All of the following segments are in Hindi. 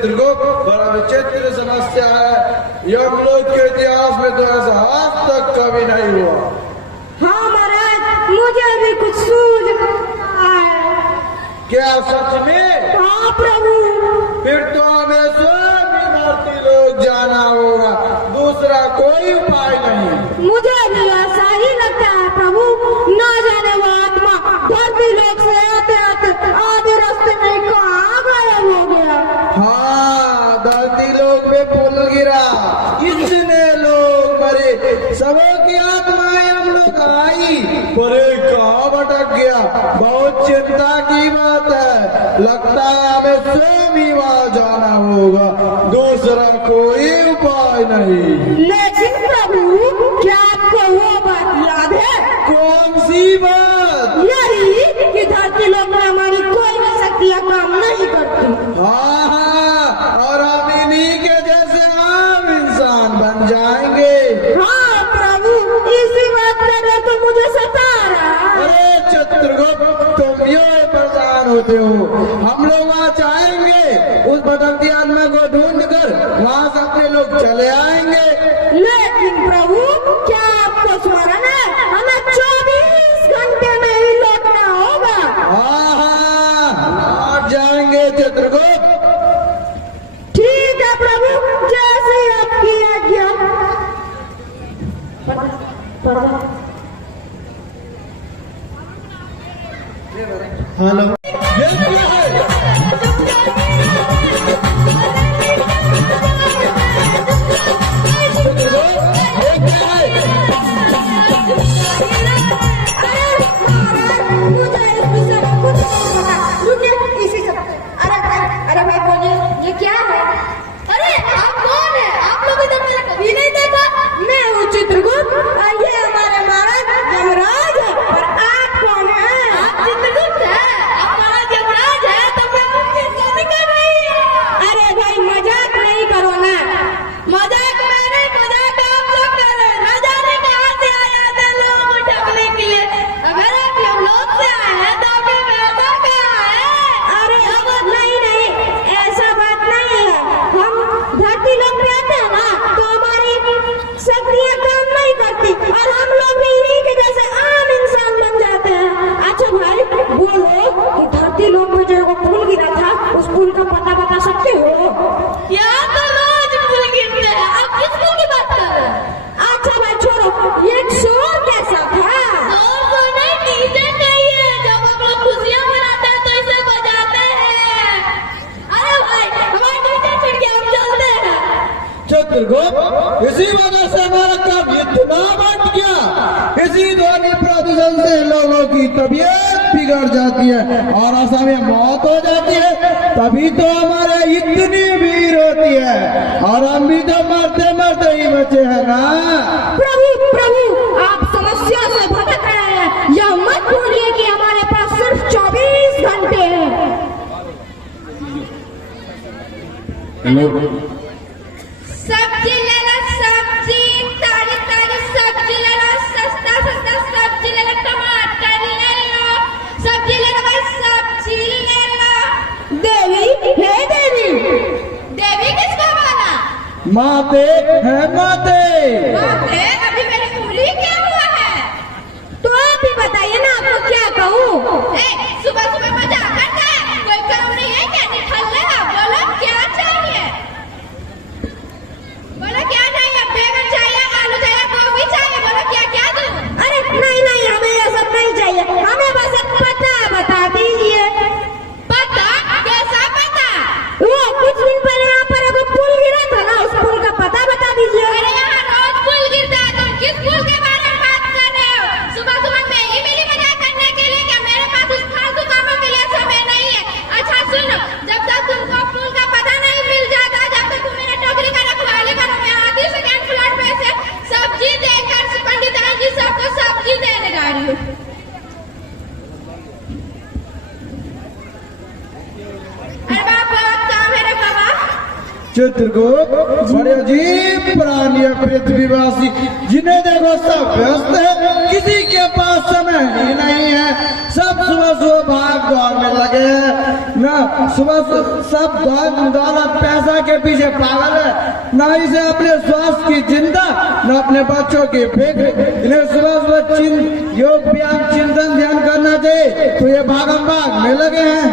चित्रगुप्त, बड़ा विचित्र समस्या है। यमलोक के इतिहास में तो ऐसा आज तक कभी नहीं हुआ। हाँ महाराज, मुझे भी कुछ सूझ रहा है। क्या सच में? हाँ प्रभु। फिर तो हमें स्वयं ही धरती लोक जाना होगा, दूसरा कोई उपाय नहीं। मुझे भी ऐसा ही लगता है प्रभु। ना जाने वो आत्मा धरती लोक से आते आते आधे रास्ते में कहाँ गायब हो गया। हाँ, धरती लोक में पुल गिरा, इतने लोग मरे, सबों की आत्माएं हम लोग आई, पर एक कहाँ भटक गया। बहुत चिंता की बात है। लगता है हमें स्वयं ही वहाँ जाना होगा, दूसरा कोई उपाय नहीं। लेकिन प्रभु, क्या आपको वो बात याद है? कौन सी बात? यही कि धरती लोक में हमारी कोई भी शक्तियाँ काम नहीं करती। हाँ हाँ, और हम इन्हीं के जैसे आम इंसान बन जाएंगे। हाँ प्रभु, इसी बात का डर तो मुझे सता रहा है। अरे चित्रगुप्त, तुम ये परेशान होते हो। हम लोग वहाँ जाएंगे, उस भटकती आत्मा को ढूंढ कर वहाँ से अपने लोग चले आएंगे। लेकिन प्रभु, क्या आपको स्मरण है? हमें 24 घंटे में ही लौटना होगा। हाँ हाँ, लौट जाएंगे चित्रगुप्त। ठीक है प्रभु, जैसे आपकी आज्ञा। हेलो, ये क्या है? अरे भाई बोलिए, ये क्या है? अरे आप कौन है? आप लोग इधर मैंने कभी नहीं देखा। मैं हूँ चित्रगुप्त, ये हमारे महाराज यमराज है। और आप कौन है? आप चित्रगुप्त है? आप महाराज यमराज है? तो मैं मुझसे शादी कर रही हूँ। अरे भाई मजाक नहीं करो ना। मजाक मैंने, मजाक आप लोग कर रहे हैं। न जाने कहाँ से आ जाते हैं लोगों को ठगने के लिए। अगर आप यमलोक से आए हैं तो आपके पैसा कहाँ है? अरे अब नहीं, ऐसा बात नहीं है। हम धरती लोक पे आते हैं ना, तो हमारी शक्तियाँ काम नहीं करती और हम लोग भी इन्हीं के जैसे आम इंसान बन जाते हैं। अच्छा भाई बोलो कि धरती लोक में जो पुल गिरा था, उस पुल का पता बता सकते हो? क्या तो रोज पुल गिरते हैं, आप किस पुल की बात कर रहे हैं? अच्छा भाई छोड़ो, ये शोर कैसा था? शोर तो नहीं, डीजे चाहिए। जब हम लोग खुशियाँ मनाते हैं तो इसे बजाते हैं। अरे भाई हमारे डीजे छूट गया, हम चलते हैं। चित्रगुप्त, इसी वजह से हमारा काम इतना बढ़ गया। इसी ध्वनि प्रदूषण से लोगों की तबीयत बिगड़ जाती है और असमय मौत हो जाती है। तभी तो हमारे इतनी भीड़ होती है, और हम भी तो मरते मरते ही बचे हैं ना। प्रभु, आप समस्या से भटक रहे हैं। यह मत भूलिए कि हमारे पास सिर्फ 24 घंटे हैं। सब्जी ले लो, सब्जी ताजी ताजी सब्जी ले लो, सस्ता सस्ता सब्जी ले लो, टमाटर ले लो, सब्जी ले लो भाई, सब्जी ले लो। देवी है देवी किसको बोला? माते है माते। माते, अभी मेरी पूरी क्या हुआ है? तो आप ही बताइए ना, आपको क्या कहूँ? सुबह सुबह मजाक करता है, कोई काम नहीं है क्या? निठल्ले आप बोलो क्या चाहिए? बोलो क्या चाहिए? बैंगन चाहिए, आलू चाहिए, गोभी चाहिए, बोलो क्या क्या दूं? अरे नहीं, हमें ये सब नहीं चाहिए। हमें बस एक पता बता दीजिए। पता? कैसा पता? वो कुछ दिन पहले यहाँ पर एक पुल गिरा था ना, उस पुल का पता बता दीजिए। अरे यहाँ रोज पुल गिरता है, तुम किस पुल के बारे में बात कर रहे हो? सुबह सुबह मैं ही मिली मजाक करने के लिए? क्या मेरे पास उस फालतू कामों के लिए समय नहीं है? अच्छा सुनो, जब तक तुमको पुल का पता नहीं मिल जाता, जब तक तुम मेरे टोकरी का रखवाली करो, मैं आधी सेकंड फ्लैट पे से सब्जी देकर पंडित जी सबको सब्जी देने जा रही हूँ। अरे बाबा काम है रे बाबा। चित्रगुप्त, बड़े अजीब प्राणी है पृथ्वीवासी। जिन्हें देखो सब व्यस्त है, किसी के पास समय ही नहीं है। सब सुबह सुबह भाग दौड़ में लगे हैं। ना सुबह सब दौलत पैसा के पीछे पागल है, ना इसे अपने स्वास्थ्य की चिंता, ना अपने बच्चों की फिक्र। इन्हें सुबह सुबह योग व्यायाम चिंतन ध्यान करना चाहिए, तो ये भागम भाग में लगे हैं।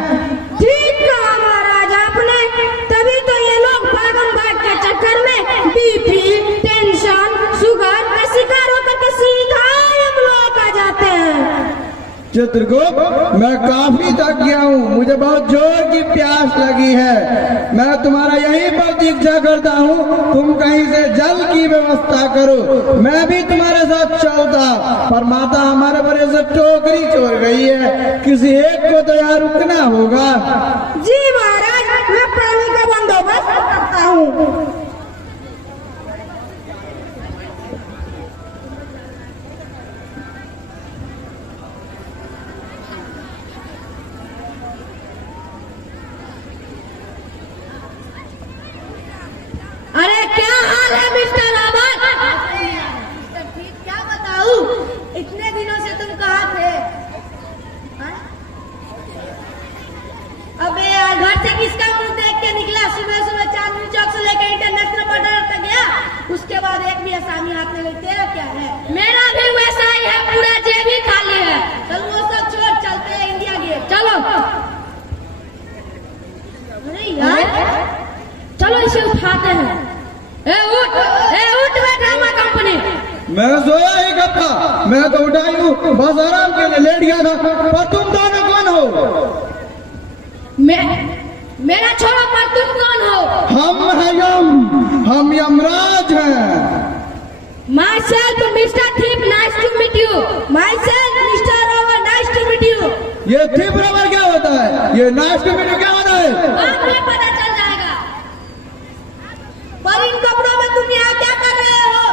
ठीक कहा महाराज आपने, तभी तो ये लोग भागम भाग के चक्कर में बीपी, टेंशन, शुगर का शिकार होकर के सीधा हम लोग आ जाते हैं। चित्रगुप्त, मैं काफी थक गया हूँ, मुझे बहुत जोर की प्यास लगी है। मैं तुम्हारा यही प्रतीक्षा करता हूँ, तुम कहीं से जल की व्यवस्था करो, मैं भी तुम्हारे साथ चलता। पर माता हमारे बड़े से टोकरी चोर गई है, किसी एक को तो यहाँ रुकना होगा। जी महाराज, मैं पानी का बंदोबस्त करता हूँ। अरे क्या हाल है मिस्टर रावत? मिस्टर ठीक, क्या बताऊं, इतने दिनों से तुम कहाँ थे? अबे यार, घर से किसका मुंह देख के निकला? सुबह सुबह चांदनी चौक से लेकर इंटरनेशनल बॉर्डर तक गया, उसके बाद एक भी आसामी हाथ में नहीं। तेरा क्या है? मेरा भी वैसा ही है, पूरा जेब ही खाली है। चल वो सब छोड़, चलते हैं इंडिया गेट। चलो। अरे यार, चलो इसे उठाते हैं। उठ ड्रामा कंपनी। मैं सोया ही कब था, मैं तो उठाई हूँ, बस आराम के लिए लेट गया था। पर तुम दोनों कौन हो? मेरा छोरा, पर तुम कौन हो? हम यमराज हैं। Myself Mr. Thief, nice to meet you. Myself Mr. Robber, nice to meet you. ये थिप रबर क्या होता है? ये नाइस टू मीट यू क्या होता है? बाद में पता चल जाएगा। पर इन कपड़ों में तुम यहाँ क्या कर रहे हो?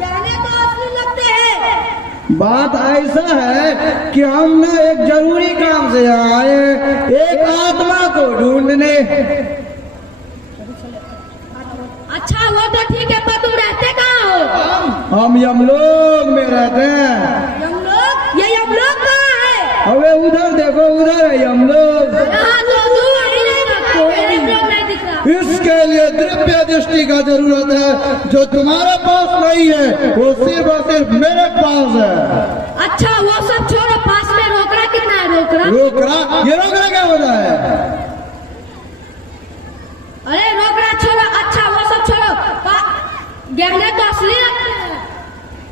कहने तो असली लगते हैं। बात ऐसा है कि हम ना एक जरूरी काम से यहाँ आए, एक आत्मा को ढूंढने। अच्छा वो तो ठीक है, पर तुम रहते कहाँ हो? हम यमलोक में रहते हैं। यमलोक? ये यमलोक कहाँ है? अबे उधर देखो, उधर है यमलोक। हाँ तो दूर ही नहीं, कोई यमलोक नहीं दिख रहा। इसके लिए दिव्य दृष्टि का जरूरत है, जो तुम्हारे पास नहीं है, वो सिर्फ और सिर्फ मेरे पास है। अच्छा वो सब छोड़ो, पास में रोकड़ा कितना है? रोकड़ा? ये रोकड़ा क्या होता है? अरे रोकड़ा छोड़ो, अच्छा वो सब छोड़ो, गहने तो असली लगते हैं।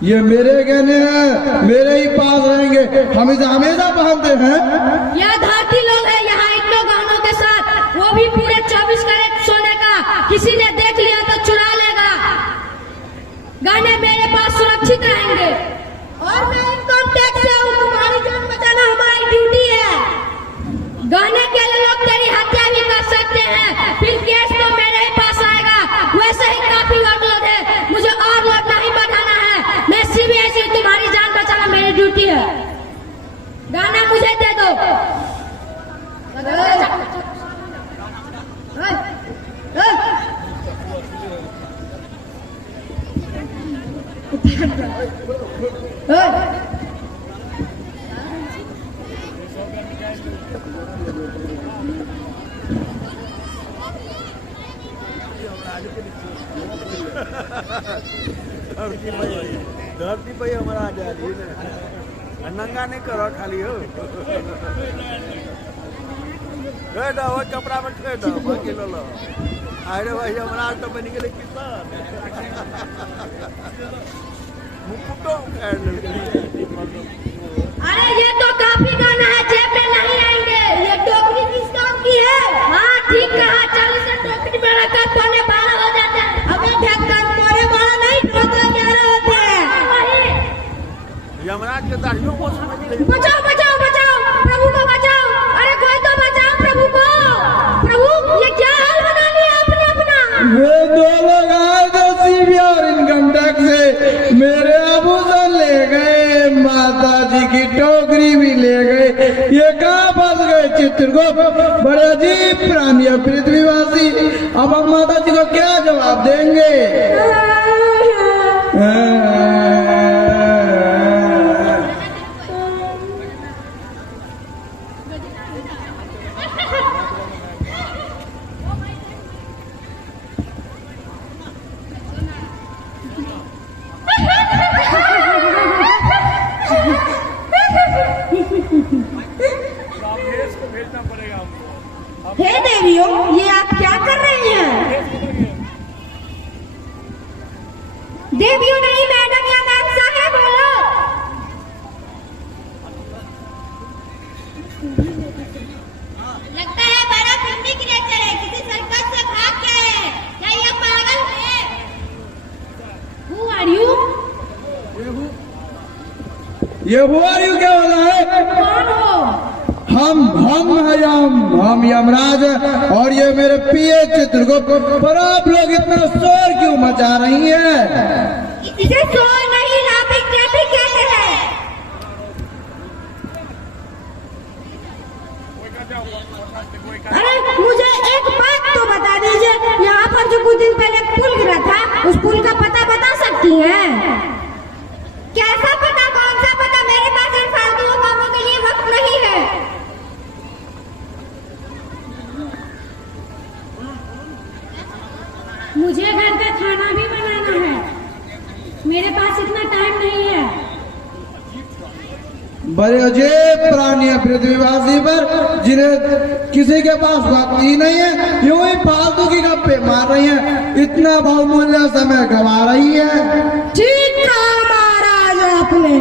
ये मेरे गहने हैं, मेरे ही पास रहेंगे, हम इसे हमेशा पहनते हैं। यह धरती लोग है यहाँ इतने गहनों के साथ, वो भी पूरे 24 कैरेट सोने का। किसी ने देख लिया तो चुरा लेगा। गहने मेरे पास सुरक्षित रहेंगे, और मैं इनकम टैक्स से हूँ, तुम्हारी जान बचाना हमारी ड्यूटी है। गहने के लिए लोग तेरी हत्या भी कर सकते हैं, फिर केस तो मेरे ही पास आएगा। वैसे ही काफी वर्कलोड है, मुझे और लोड नहीं बढ़ाना है। मैं सीबीआई से तुम्हारी जान बचाना मेरी ड्यूटी है। गाना मुझे दे दो। धरती पे हमारा आ जाए नंगा नहीं करो खाली हो वो कपड़ा में ठे दो बाकी लो लो। अरे भाई हमारा तो बनी गए किसान मुकुटो अरे ये तो काफी गाना है, जेब में नहीं आएंगे। ये टोकरी किस काम की है? हाँ ठीक कहा, चल इसे टोकरी में रखकर पौने 12 हो जाते हैं। अबे ढक्कन पौने 12 नहीं, 11 होते हैं। यमराज के दाढ़ियों को बचाओ बचाओ बचाओ, प्रभु को बचाओ। अरे कोई तो बचाओ प्रभु को। प्रभु ये क्या हाल बना लिया आपने अपना? वे दो लोग आए जो सीबीआई और इनकम टैक्स से मेरे आभूषण ले गए, माता जी की टोकरी भी ले गए। ये कहाँ फंस गए चित्रगुप्त? बड़े अजीब प्राणी है पृथ्वीवासी। अब हम माता जी को क्या जवाब देंगे? हे देवियों, ये आप क्या कर रही हैं? देवियों नहीं मैडम या मैम साहब बोलो। लगता है बड़ा फिल्मी क्रिएटर है, किसी सर्कस से भाग गया है। क्या ये पागल है? Who are you? ये हुआ यू क्या हो रहा है? कौन हो? हम यमराज है और ये मेरे पिए चित्रगुप्त। पर आप लोग इतना शोर क्यों मचा रही हैं? इसे शोर नहीं लाफिंग ट्रैफिक कहते हैं। अरे मुझे एक बात तो बता दीजिए, यहाँ पर जो कुछ दिन पहले पुल गिरा था, उस पुल का पता बता सकती हैं? कैसा पता, कौन सा पता? मेरे पास इन फालतू कामों के लिए वक्त नहीं है। मुझे घर का खाना भी बनाना है, मेरे पास इतना टाइम नहीं है। बड़े अजीब प्राणी है पृथ्वीवासी पर, जिन्हें किसी के पास वक्त ही नहीं है, यूं ही फालतू की गप्पे मार रही हैं, इतना बहुमूल्य समय गंवा रही है। ठीक कहा महाराज आपने।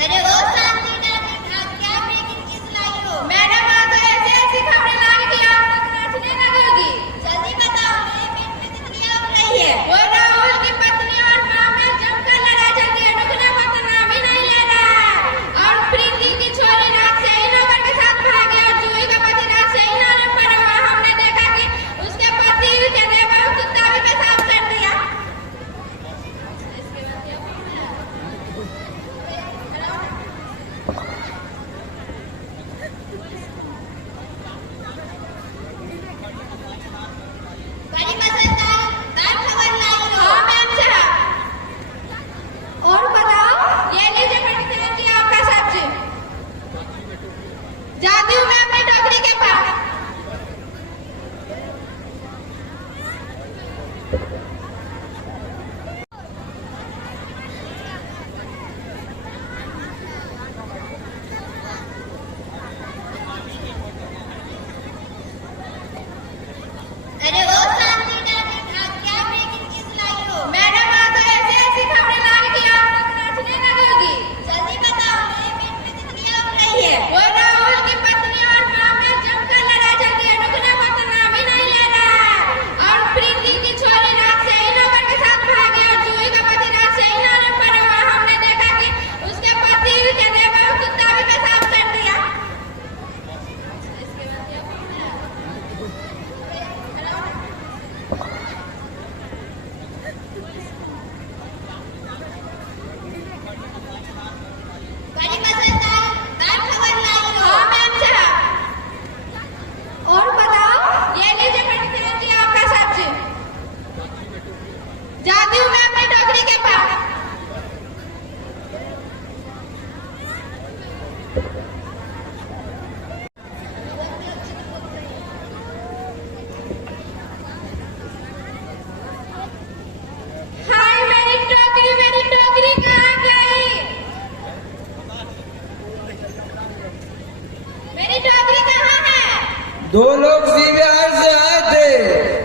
अरे वो शांति क्या ब्रेकिंग न्यूज़ लाई हो? मैडम आज ऐसी ऐसी खबरें लाई कि आप लोग नाचने लगोगी। जल्दी बताओ, मेरे पेट में तितलियां उड़ रही है। वो राहुल की पत्नी और मां में जमकर लड़ाई चलती है, रुकने का तो नाम ही नहीं ले रहा है। और प्रीति की छोरी रात से ही नौकर के साथ भागी और जूही का पति रात से ही नाले पड़ा हुआ। हमने देखा कि उसके पति के देवा कुत्ता भी पेशाब कर दिया। इसके बाद क्या बड़ी मजेदार खबर लाई हो। हाँ मैम साहब। और बताओ, ये लीजिए मेडिसिन की आपका सब्जी। जाती हूँ मैं अपनी टोकरी के पास। अरे वो शांति क्या ब्रेकिंग न्यूज़ लाई हो? मैडम आज ऐसी ऐसी खबरें लाई कि आप लोग नाचने लगोगी। जल्दी बताओ, मेरे पेट में तितलियां उड़ रही है। वो राहुल की पत्नी और मां में जमकर लड़ाई चलती है, रुकने का तो नाम ही नहीं ले रहा है। और प्रीति की छोरी रात से ही नौकर के साथ भागी और जूही का पति रात से ही नाले पड़ा हुआ। हमने देखा कि उसके पति के देवा कुत्ता भी पेशाब कर दिया। इसके बाद क्या बड़ी मजेदार खबर लाई हो। हाँ मैम साहब। और बताओ, ये लीजिए मेडिसिन की आपका सब्जी। जाती हूँ मैं अपनी टोकरी के पास। हाय मेरी टोकरी कहाँ गई? मेरी टोकरी कहाँ है? दो लोग सीबीआई से आए थे,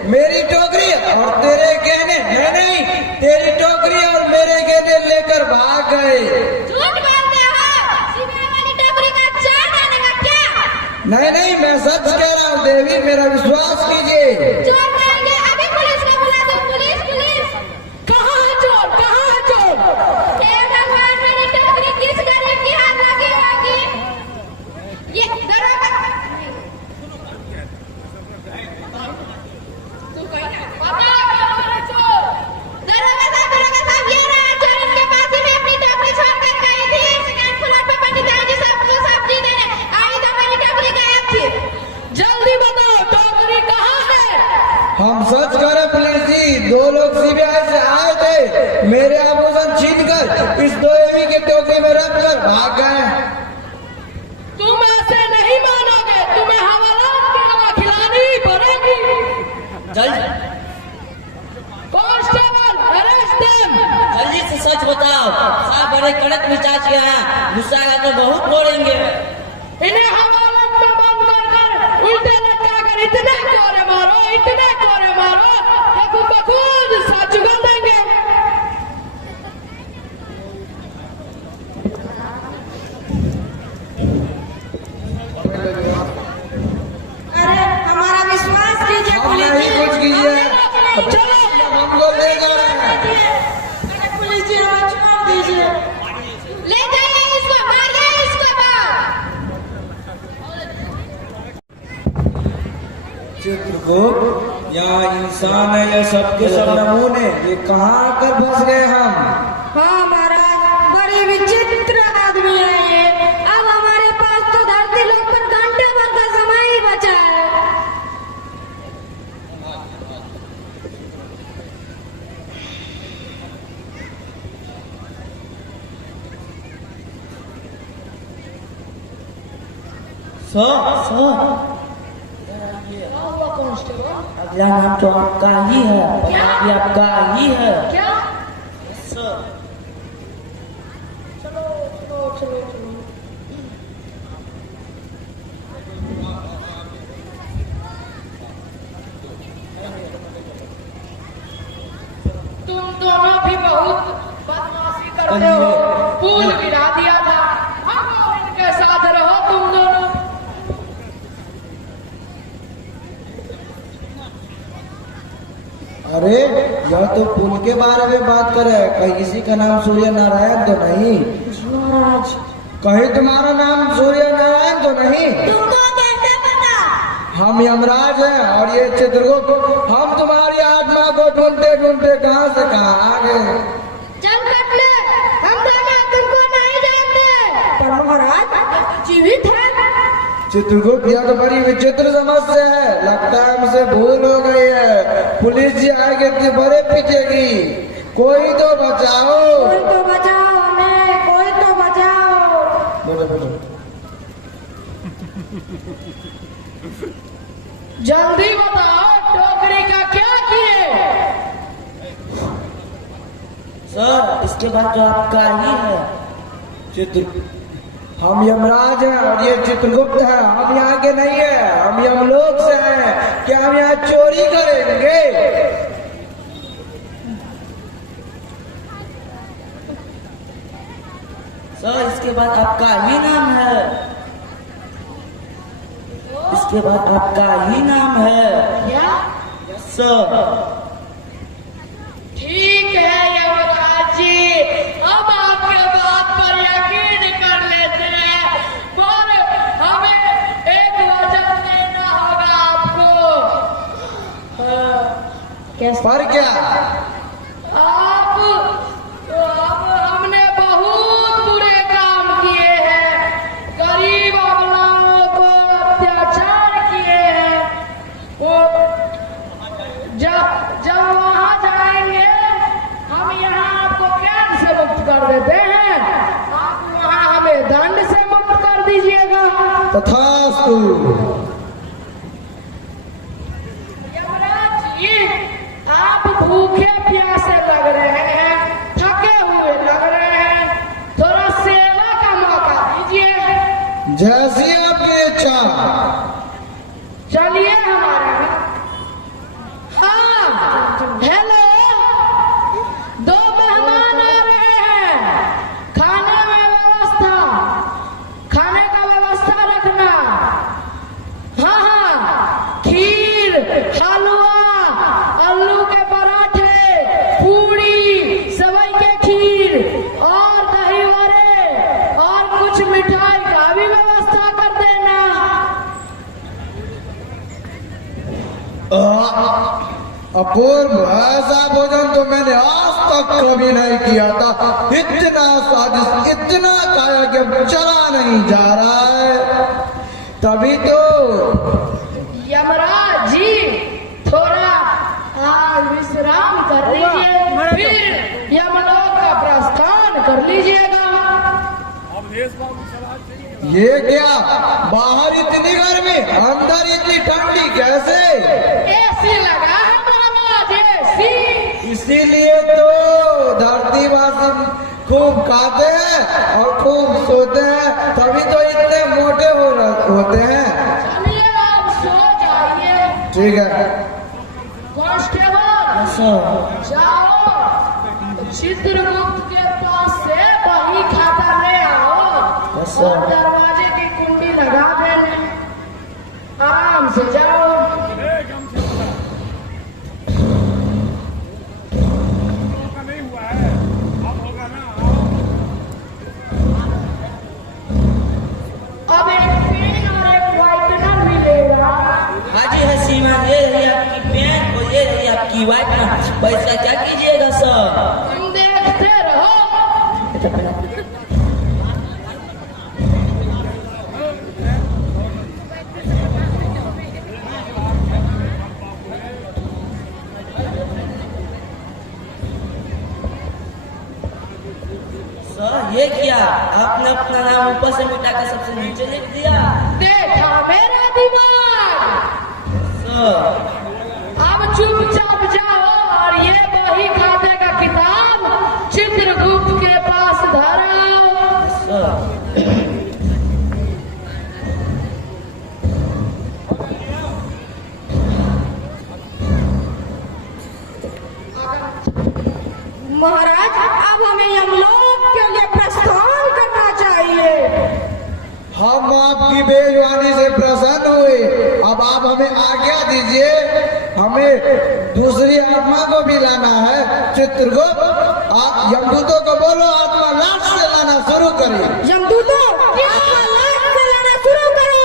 मेरी टोकरी और तेरे गहने। नहीं, तेरी टोकरी और मेरे गहने लेकर भाग गए। झूठ बोलते हो। सीबीआई वाली टोकरी का चार आने का क्या? नहीं, मैं सच कह रहा हूँ देवी, मेरा विश्वास कीजिए। चोर कहेंगे, अभी पुलिस को बुला दो। पुलिस। कहाँ है चोर? हे भगवान, मेरी टोकरी किस गरीब की हाथ लगी होगी? ये दरोगा दरोगा साहब ये रहा चोर। इनके पास ही मैं अपनी टोकरी छोड़कर गई थी। सेकंड फ्लोर पे पंडित जी सबको सब्जी देने आई तो मेरी टोकरी गायब थी। जल्दी बताओ, टोकरी कहाँ है? हम सच कह रहे पुलिस जी, दो लोग सीबीआई से आए थे, मेरे आभूषण छीनकर इस देवी की टोकरी में रखकर भाग गए। तुम ऐसे नहीं मानोगे, तुम्हें हवालात की हवा खिलानी पड़ेगी। जल्दी से सच बताओ। साहब बड़े कड़क मिजाज के हैं, गुस्सा आएगा तो बहुत बोलेंगे। इन्हें हवाले में बंद कर उल्टे लटका कर इतने कोरे मारो, इतने कोरे मारो कि खुद ब खुद सच उगल देंगे। अरे हमारा विश्वास कीजिए पुलिस नहीं जी। कुछ कीजिए। चलो हमको ले जा रहे हैं। अरे पुलिस जी हमें छोड़ दीजिए। ले जाइए इसको, मारिए इसको बाहर। चित्रगुप्त, यहाँ इंसान है या सबके सब नमूने, ये कहाँ आकर फंस गए हम? हाँ महाराज, बड़े विचित्र आदमी है ये। अब हमारे पास तो धरती लोक पर घंटे भर का समय ही बचा है। अगला नाम तो आपका ही है, ये आपका ही है। क्या? सर चलो चलो चलो चलो। तुम दोनों भी बहुत बदमाशी करते हो। पुल गिरा दिया था, हम इनके साथ रहो तुम दोनों। अरे यह तो पुल के बारे में बात करे, कहीं इसी का नाम सूर्य नारायण तो नहीं? महाराज कहीं तुम्हारा नाम सूर्य नारायण तो नहीं? तुमको कैसे पता? हम यमराज हैं और ये चित्रगुप्त। हम तुम्हारी आत्मा को ढूंढते ढूंढते कहाँ से कहाँ आ गए। चल कट ले, हम दोनों तुमको नहीं जानते। पर महाराज जीवित है। चित्रगुप्त, यह तो बड़ी विचित्र समस्या है, लगता है हमसे भूल हो गई है। पुलिस जी आएगी तो बड़े पीछेगी, कोई तो बचाओ। कोई तो बचाओ हमें, कोई तो बचाओ। बोलो बोलो। जल्दी बताओ टोकरी का क्या किए? सर, इसके बाद तो आपका ही है। चित्र, हम यमराज हैं और ये चित्रगुप्त है। हम यहाँ के नहीं है, हम यमलोक से हैं। क्या हम यहाँ चोरी करेंगे? सर, इसके बाद आपका ही नाम है। इसके बाद आपका ही नाम है। क्या? सर, ठीक है यमराज जी, अब आपके बात पर यकीन कर लेते हैं, पर हमें एक वचन देना होगा आपको। कैसे? पर क्या? आप अब हमने बहुत बुरे काम किए हैं, गरीब अबलाओं को अत्याचार किए हैं। वो जब वहाँ जाएंगे हम यहाँ आपको कैद से मुक्त कर देते हैं, आप वहाँ हमें दंड से मुक्त कर दीजिएगा। तथास्तु। यमराज जी, आप भूखे प्यासे लग रहे हैं, थके हुए लग रहे हैं, थोड़ा सेवा का मौका दीजिए। जैसी आपकी इच्छा। चलिए हमारे यहाँ। हाँ, हेलो, दो मेहमान आ रहे हैं, खाने में व्यवस्था, खाने का व्यवस्था रखना। हाँ हाँ, खीर, हलवा, आलू के पराठे, पूड़ी, सेवई के खीर और दही वड़े और कुछ मिठाई का भी व्यवस्था कर देना। अपूर्व, ऐसा भोजन तो मैंने आज तक कभी नहीं किया था। इतना स्वादिष्ट, इतना खाया कि अब चला नहीं जा रहा है। तभी तो यमराज जी, थोड़ा विश्राम कर लीजिए, फिर यमलोक का प्रस्थान कर लीजिएगा। ये क्या, बाहर इतनी गर्मी, अंदर इतनी ठंडी, कैसे? एसी लगा है महाराज, एसी। इसीलिए तो धरती सब खूब खाते हैं और खूब सोते हैं, तभी तो इतने मोटे होते हैं। चलिए आप सो जाइए। ठीक है। कांस्टेबल जाओ चित्रगुप्त के पास से बही खाता ले आओ और दरवाजे की कुंडी लगा देना। आराम से जाओ। अब एक पेन और एक व्हाइटनर मिलेगा। हाँ जी है सीमा, ये रही आपकी पेन और ये रही आपकी व्हाइटनर। पैसा क्या कीजिएगा सर? तुम देखते रहो। सर ये क्या, आपने अपना नाम ऊपर से मिटा के सबसे नीचे लिख दिया। देखा मेरा दिमाग। सर अब चुपचाप जाओ और ये बही खाते का किताब चित्रगुप्त के पास धराओ। सर महाराज अब हमें यमलोक के लिए प्रस्थान करना चाहिए। हम आपकी बेईमानी से प्रसन्न हुए, अब आप हमें आज्ञा दीजिए। हमें दूसरी आत्मा को भी लाना है। चित्रगुप्त, आप यमदूतों को बोलो आत्मा लाट से लाना शुरू करिए। यमदूतों आत्मा लाट से लाना शुरू करो।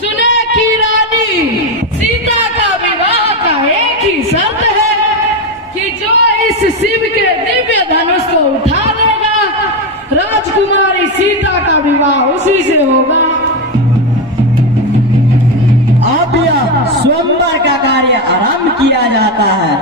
सुने की रानी सीता का विवाह का एक ही शर्त है कि जो इस शिव के दिव्य धनुष को उठा लेगा, राजकुमारी सीता का विवाह उसी से होगा। अब यह स्वयंवर का कार्य आरंभ किया जाता है।